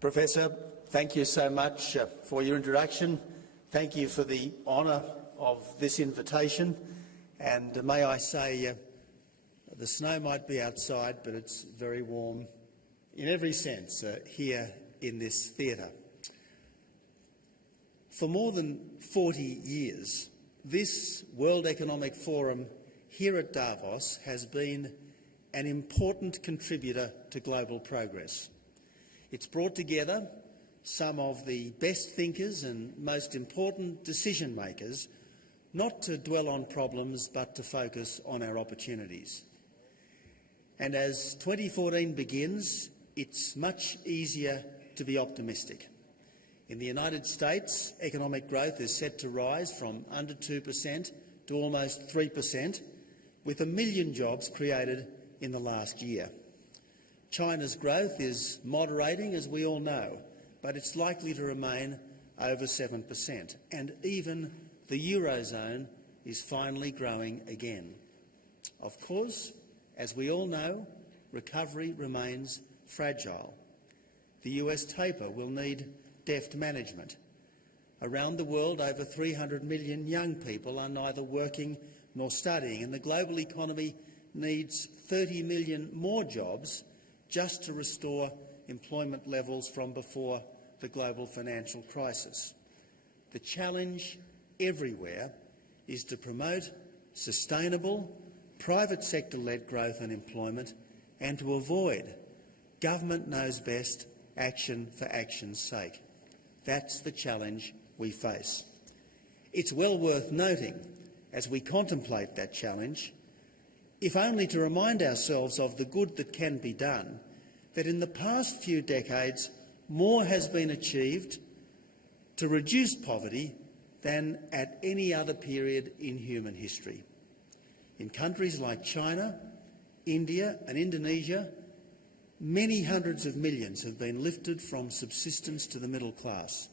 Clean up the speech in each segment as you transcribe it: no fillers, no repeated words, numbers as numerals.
Professor, thank you so much for your introduction. Thank you for the honour of this invitation. And may I say, the snow might be outside, but it's very warm in every sense here in this theatre. For more than 40 years, this World Economic Forum here at Davos has been an important contributor to global progress. It's brought together some of the best thinkers and most important decision makers, not to dwell on problems but to focus on our opportunities. And as 2014 begins, it's much easier to be optimistic. In the United States, economic growth is set to rise from under 2% to almost 3%, with 1 million jobs created in the last year. China's growth is moderating, as we all know, but it's likely to remain over 7%. And even the Eurozone is finally growing again. Of course, as we all know, recovery remains fragile. The US taper will need deft management. Around the world, over 300 million young people are neither working nor studying, and the global economy needs 30 million more jobs just to restore employment levels from before the global financial crisis. The challenge everywhere is to promote sustainable, private sector-led growth and employment, and to avoid government knows best action for action's sake. That's the challenge we face. It's well worth noting, as we contemplate that challenge, if only to remind ourselves of the good that can be done, that in the past few decades more has been achieved to reduce poverty than at any other period in human history. In countries like China, India and Indonesia, many hundreds of millions have been lifted from subsistence to the middle class.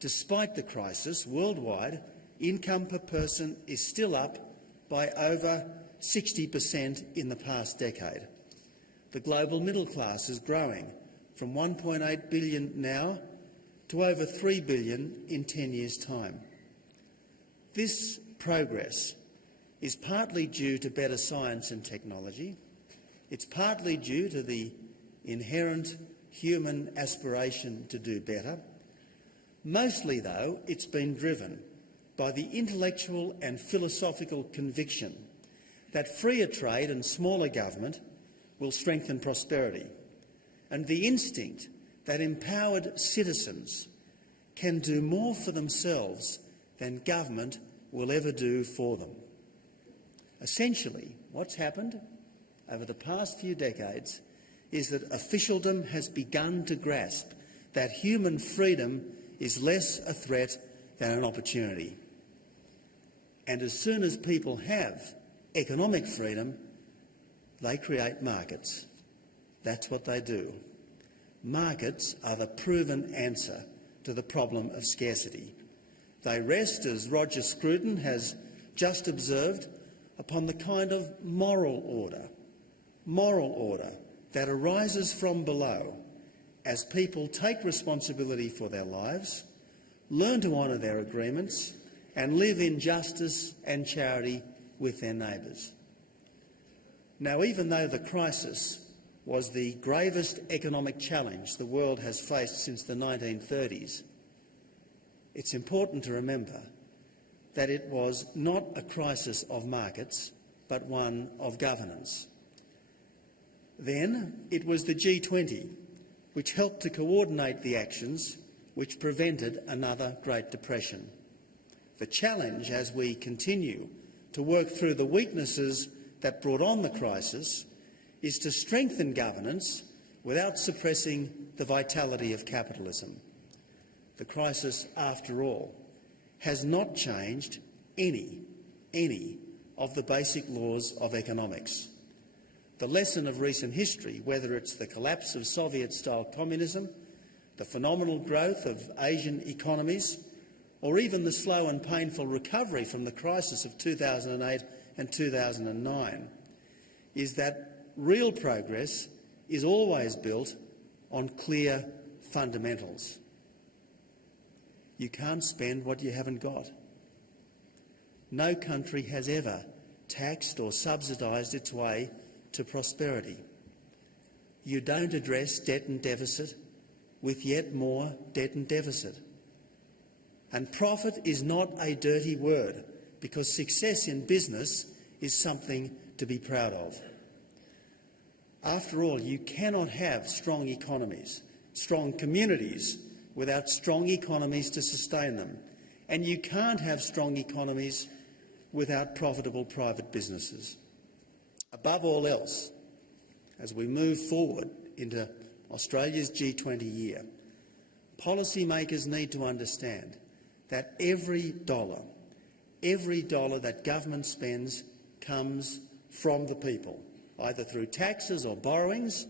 Despite the crisis, worldwide, income per person is still up by over 60% in the past decade. The global middle class is growing from 1.8 billion now to over 3 billion in 10 years' time. This progress is partly due to better science and technology. It's partly due to the inherent human aspiration to do better. Mostly, though, it's been driven by the intellectual and philosophical conviction that freer trade and smaller government will strengthen prosperity, and the instinct that empowered citizens can do more for themselves than government will ever do for them. Essentially, what's happened over the past few decades is that officialdom has begun to grasp that human freedom is less a threat than an opportunity. And as soon as people have economic freedom, they create markets. That's what they do. Markets are the proven answer to the problem of scarcity. They rest, as Roger Scruton has just observed, upon the kind of moral order that arises from below as people take responsibility for their lives, learn to honour their agreements and live in justice and charity with their neighbours. Now, even though the crisis was the gravest economic challenge the world has faced since the 1930s, it's important to remember that it was not a crisis of markets, but one of governance. Then it was the G20 which helped to coordinate the actions which prevented another Great Depression. The challenge as we continue to work through the weaknesses that brought on the crisis is to strengthen governance without suppressing the vitality of capitalism. The crisis, after all, has not changed any of the basic laws of economics. The lesson of recent history, whether it's the collapse of Soviet-style communism, the phenomenal growth of Asian economies, or even the slow and painful recovery from the crisis of 2008 and 2009, is that real progress is always built on clear fundamentals. You can't spend what you haven't got. No country has ever taxed or subsidised its way to prosperity. You don't address debt and deficit with yet more debt and deficit. And profit is not a dirty word, because success in business is something to be proud of. After all, you cannot have strong economies, strong communities, without strong economies to sustain them. And you can't have strong economies without profitable private businesses. Above all else, as we move forward into Australia's G20 year, policymakers need to understand that every dollar that government spends comes from the people, either through taxes or borrowings,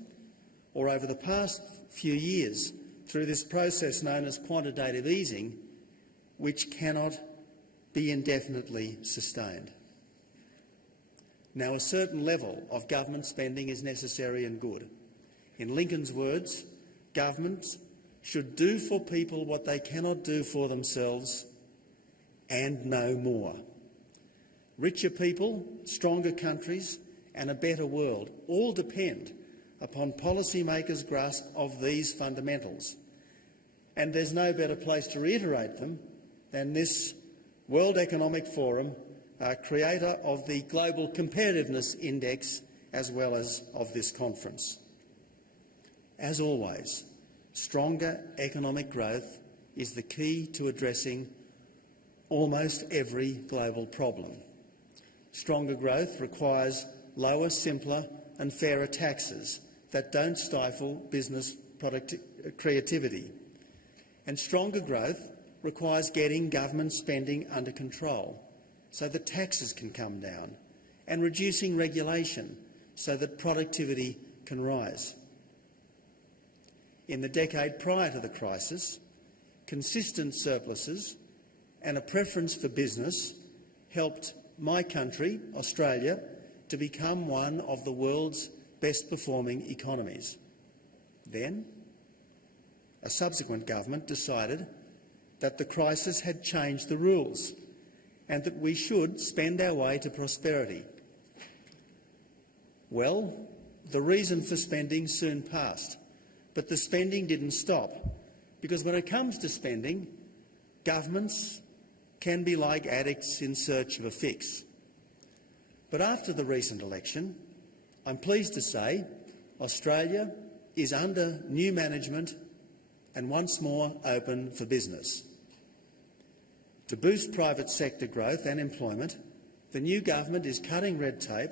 or over the past few years through this process known as quantitative easing, which cannot be indefinitely sustained. Now, a certain level of government spending is necessary and good. In Lincoln's words, governments should do for people what they cannot do for themselves, and no more. Richer people, stronger countries and a better world all depend upon policymakers' grasp of these fundamentals. And there's no better place to reiterate them than this World Economic Forum, creator of the Global Competitiveness Index, as well as of this conference. As always, stronger economic growth is the key to addressing almost every global problem. Stronger growth requires lower, simpler and fairer taxes that don't stifle business creativity. And stronger growth requires getting government spending under control so that taxes can come down, and reducing regulation so that productivity can rise. In the decade prior to the crisis, consistent surpluses and a preference for business helped my country, Australia, to become one of the world's best-performing economies. Then, a subsequent government decided that the crisis had changed the rules and that we should spend our way to prosperity. Well, the reason for spending soon passed, but the spending didn't stop, because when it comes to spending, governments can be like addicts in search of a fix. But after the recent election, I'm pleased to say Australia is under new management and once more open for business. To boost private sector growth and employment, the new government is cutting red tape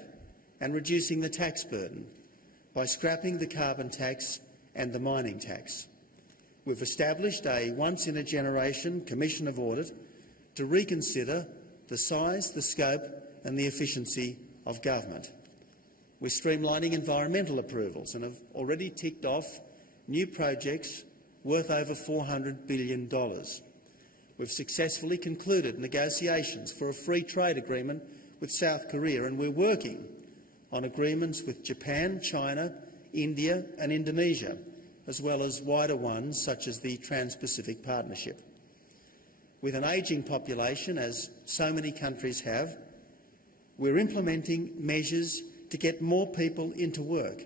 and reducing the tax burden by scrapping the carbon tax and the mining tax. We've established a once-in-a-generation Commission of Audit to reconsider the size, the scope and the efficiency of government. We're streamlining environmental approvals and have already ticked off new projects worth over $400 billion. We've successfully concluded negotiations for a free trade agreement with South Korea, and we're working on agreements with Japan, China, India and Indonesia, as well as wider ones such as the Trans-Pacific Partnership. With an ageing population, as so many countries have, we're implementing measures to get more people into work,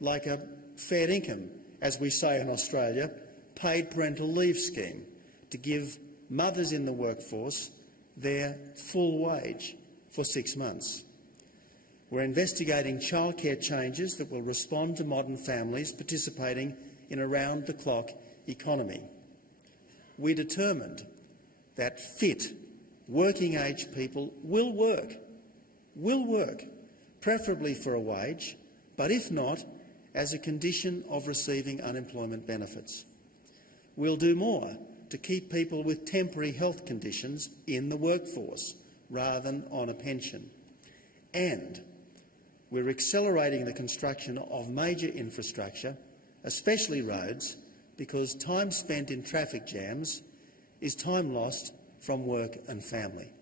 like a fair income, as we say in Australia, paid parental leave scheme, to give mothers in the workforce their full wage for 6 months. We're investigating childcare changes that will respond to modern families participating in a round-the-clock economy. We're determined that fit, working-age people will work, preferably for a wage, but if not, as a condition of receiving unemployment benefits. We'll do more to keep people with temporary health conditions in the workforce rather than on a pension. And we're accelerating the construction of major infrastructure, especially roads, because time spent in traffic jams is time lost from work and family.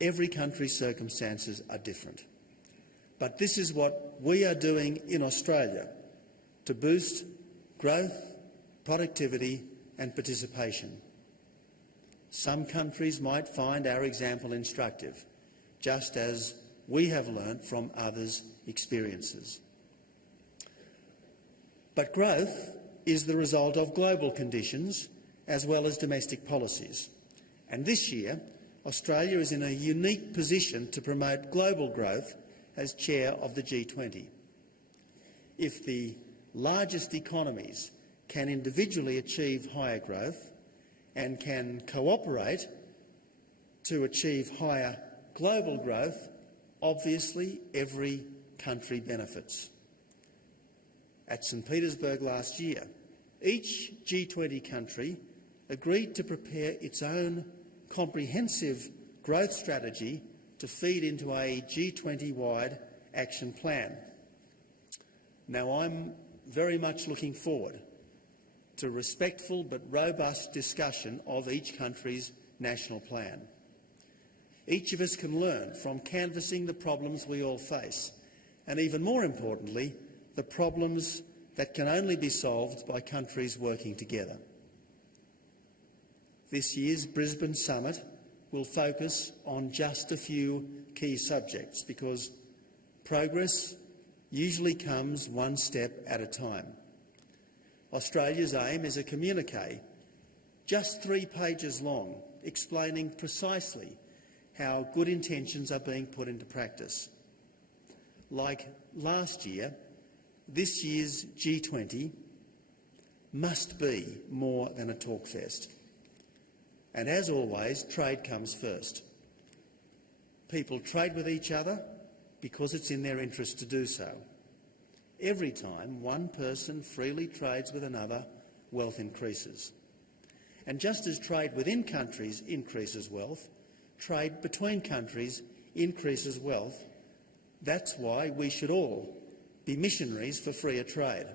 Every country's circumstances are different, but this is what we are doing in Australia to boost growth, productivity and participation. Some countries might find our example instructive, just as we have learnt from others' experiences. But growth is the result of global conditions as well as domestic policies. And this year, Australia is in a unique position to promote global growth as chair of the G20. If the largest economies can individually achieve higher growth and can cooperate to achieve higher global growth, obviously every country benefits. At St Petersburg last year, each G20 country agreed to prepare its own comprehensive growth strategy to feed into a G20-wide action plan. Now, I'm very much looking forward to respectful but robust discussion of each country's national plan. Each of us can learn from canvassing the problems we all face, and even more importantly, the problems that can only be solved by countries working together. This year's Brisbane Summit will focus on just a few key subjects because progress usually comes one step at a time. Australia's aim is a communiqué, just 3 pages long, explaining precisely how good intentions are being put into practice. Like last year, this year's G20 must be more than a talkfest. And as always, trade comes first. People trade with each other because it's in their interest to do so. Every time one person freely trades with another, wealth increases. And just as trade within countries increases wealth, trade between countries increases wealth. That's why we should all be missionaries for freer trade.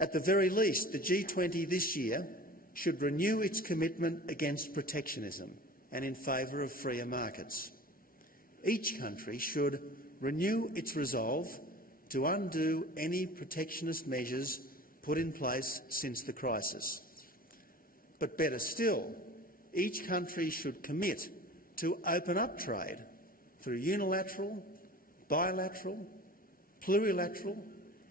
At the very least, the G20 this year should renew its commitment against protectionism and in favour of freer markets. Each country should renew its resolve to undo any protectionist measures put in place since the crisis. But better still, each country should commit to open up trade through unilateral, bilateral, plurilateral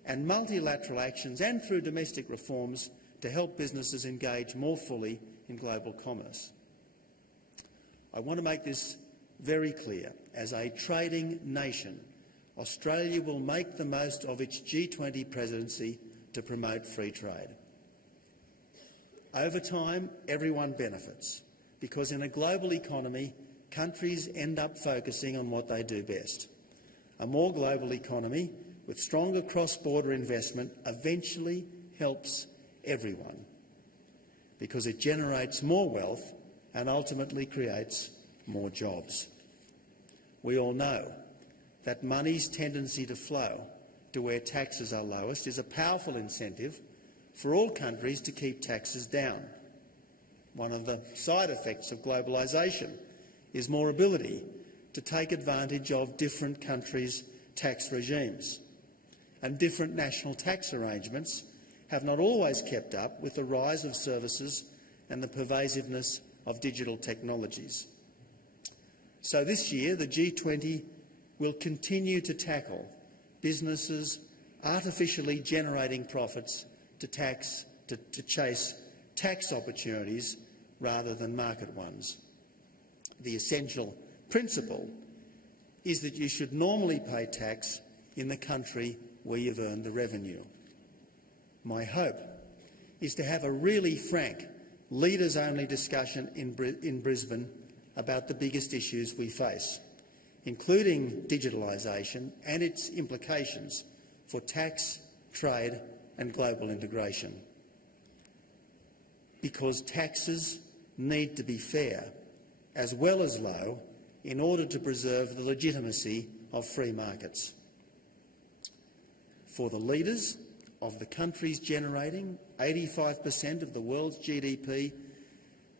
and multilateral actions and through domestic reforms to help businesses engage more fully in global commerce. I want to make this very clear. As a trading nation, Australia will make the most of its G20 presidency to promote free trade. Over time, everyone benefits, because in a global economy, countries end up focusing on what they do best. A more global economy with stronger cross-border investment eventually helps everyone, because it generates more wealth and ultimately creates more jobs. We all know that money's tendency to flow to where taxes are lowest is a powerful incentive for all countries to keep taxes down. One of the side effects of globalisation is more ability to take advantage of different countries' tax regimes, and different national tax arrangements have not always kept up with the rise of services and the pervasiveness of digital technologies. So this year, the G20 will continue to tackle businesses artificially generating profits to chase tax opportunities rather than market ones. The essential principle is that you should normally pay tax in the country where you've earned the revenue. My hope is to have a really frank, leaders-only discussion in Brisbane about the biggest issues we face, including digitalisation and its implications for tax, trade and global integration. Because taxes need to be fair as well as low in order to preserve the legitimacy of free markets. For the leaders of the countries generating 85% of the world's GDP,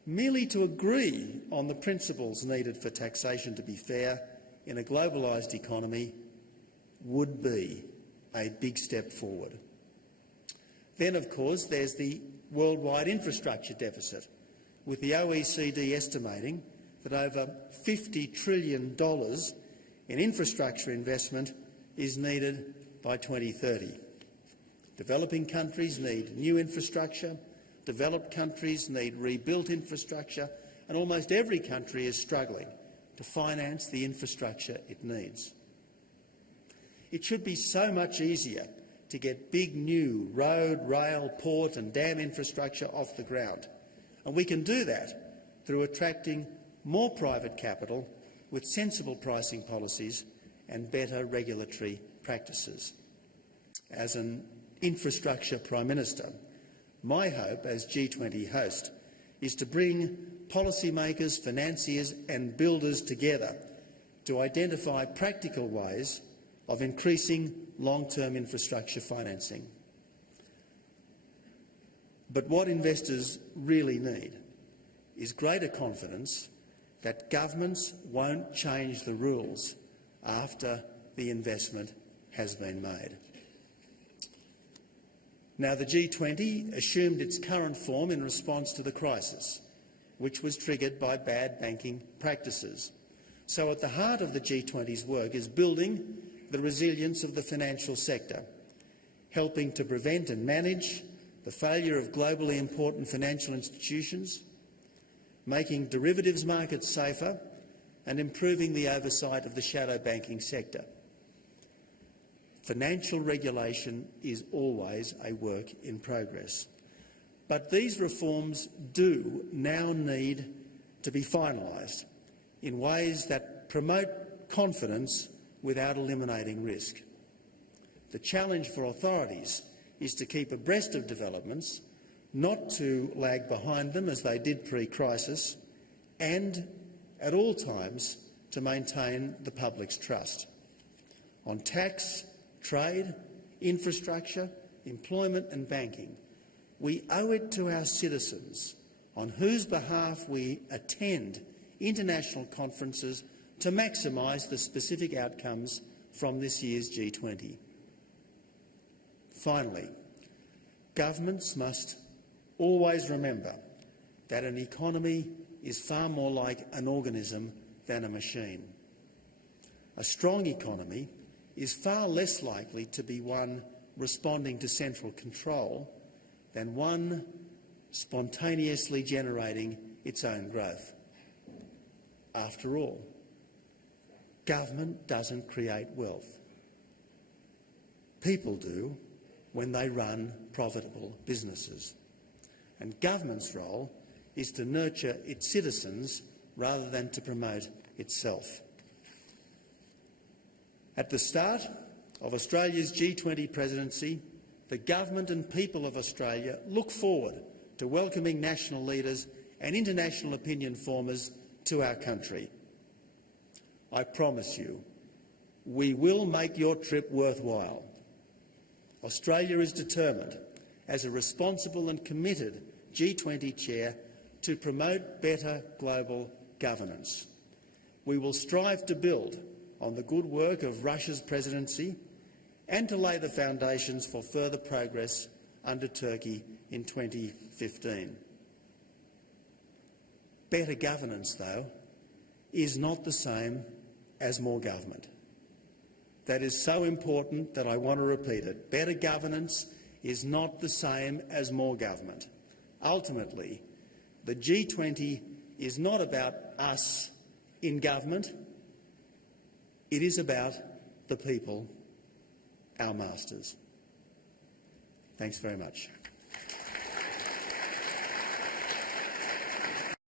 merely to agree on the principles needed for taxation to be fair in a globalised economy would be a big step forward. Then, of course, there's the worldwide infrastructure deficit, with the OECD estimating that over $50 trillion in infrastructure investment is needed by 2030. Developing countries need new infrastructure, developed countries need rebuilt infrastructure, and almost every country is struggling to finance the infrastructure it needs. It should be so much easier to get big new road, rail, port and dam infrastructure off the ground, and we can do that through attracting more private capital with sensible pricing policies and better regulatory practices. As an Infrastructure Prime Minister, my hope as G20 host is to bring policymakers, financiers and builders together to identify practical ways of increasing long-term infrastructure financing. But what investors really need is greater confidence that governments won't change the rules after the investment has been made. Now, the G20 assumed its current form in response to the crisis, which was triggered by bad banking practices. So at the heart of the G20's work is building the resilience of the financial sector, helping to prevent and manage the failure of globally important financial institutions, making derivatives markets safer and improving the oversight of the shadow banking sector. Financial regulation is always a work in progress. But these reforms do now need to be finalised in ways that promote confidence without eliminating risk. The challenge for authorities is to keep abreast of developments, not to lag behind them as they did pre-crisis, and at all times to maintain the public's trust. On tax, trade, infrastructure, employment and banking, we owe it to our citizens, on whose behalf we attend international conferences, to maximise the specific outcomes from this year's G20. Finally, governments must always remember that an economy is far more like an organism than a machine. A strong economy is far less likely to be one responding to central control than one spontaneously generating its own growth. After all, government doesn't create wealth. People do when they run profitable businesses. And government's role is to nurture its citizens rather than to promote itself. At the start of Australia's G20 presidency, the government and people of Australia look forward to welcoming national leaders and international opinion formers to our country. I promise you, we will make your trip worthwhile. Australia is determined, as a responsible and committed G20 chair, to promote better global governance. We will strive to build on the good work of Russia's presidency and to lay the foundations for further progress under Turkey in 2015. Better governance, though, is not the same as more government. That is so important that I want to repeat it. Better governance is not the same as more government. Ultimately, the G20 is not about us in government. It is about the people, our masters. Thanks very much.